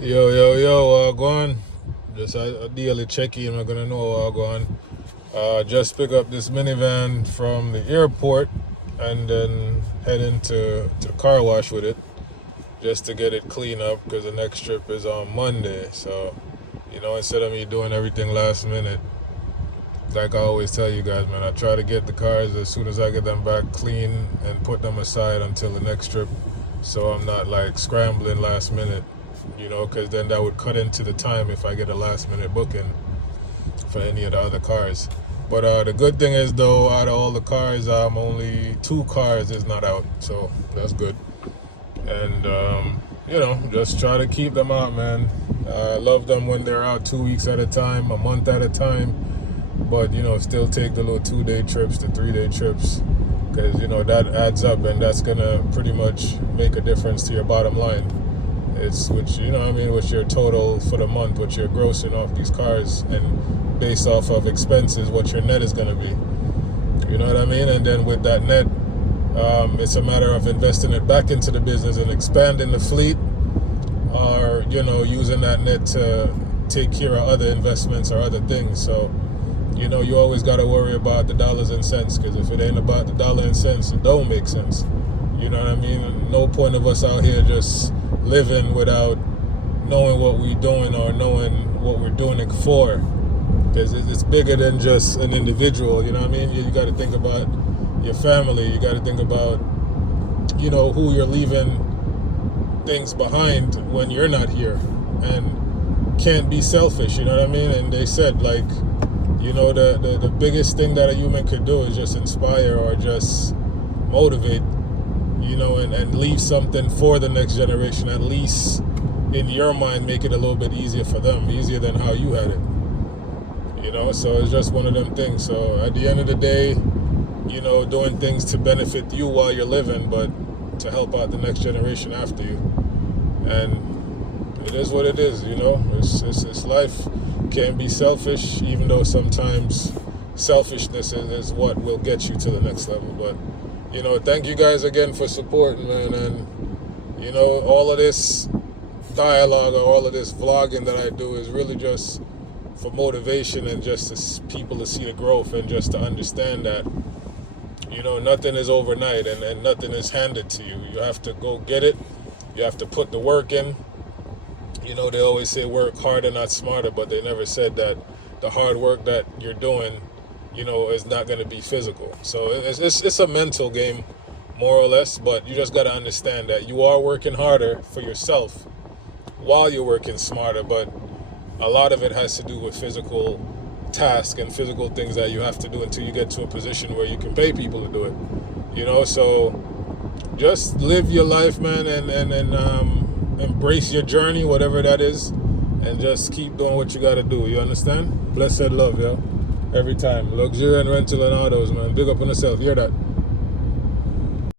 Yo, go on. Just a daily check-in. I'm gonna know go on. Just pick up this minivan from the airport and then head into the car wash with it just to get it clean up because the next trip is on Monday. So, instead of me doing everything last minute, like I always tell you guys, man, I try to get the cars as soon as I get them back clean and put them aside until the next trip, so I'm not like scrambling last minute, because then that would cut into the time if I get a last minute booking for any of the other cars. But the good thing is though, out of all the cars, only 2 cars is not out, so that's good. And just try to keep them out, man. I love them when they're out 2 weeks at a time, a month at a time. But still take the little 2-day trips, the 3-day trips, because that adds up, and that's gonna pretty much make a difference to your bottom line. It's what's your total for the month, what you're grossing off these cars, and based off of expenses, what your net is gonna be. You know what I mean? And then with that net, it's a matter of investing it back into the business and expanding the fleet, or using that net to take care of other investments or other things. So you always got to worry about the dollars and cents, because if it ain't about the dollar and cents, it don't make sense. You know what I mean? No point of us out here just living without knowing what we're doing or knowing what we're doing it for, because it's bigger than just an individual. You know what I mean? You got to think about your family. You got to think about who you're leaving things behind when you're not here, and can't be selfish. You know what I mean? And they said, like, the biggest thing that a human could do is just inspire or just motivate, and leave something for the next generation. At least in your mind, make it a little bit easier for them, easier than how you had it. So it's just one of them things. So at the end of the day, doing things to benefit you while you're living, but to help out the next generation after you. And it is what it is. It's life. Can't be selfish, even though sometimes selfishness is what will get you to the next level. But thank you guys again for supporting, man. And all of this dialogue or all of this vlogging that I do is really just for motivation and just people to see the growth, and just to understand that nothing is overnight, and nothing is handed to you. You have to go get it. You have to put the work in. They always say work harder, not smarter, but they never said that the hard work that you're doing, is not going to be physical. So it's a mental game, more or less, but you just got to understand that you are working harder for yourself while you're working smarter, but a lot of it has to do with physical tasks and physical things that you have to do until you get to a position where you can pay people to do it. So just live your life, man, and embrace your journey, whatever that is, and just keep doing what you gotta do. You understand? Blessed love, yo. Every time. Luxury and rental and autos, man. Big up on yourself. You hear that?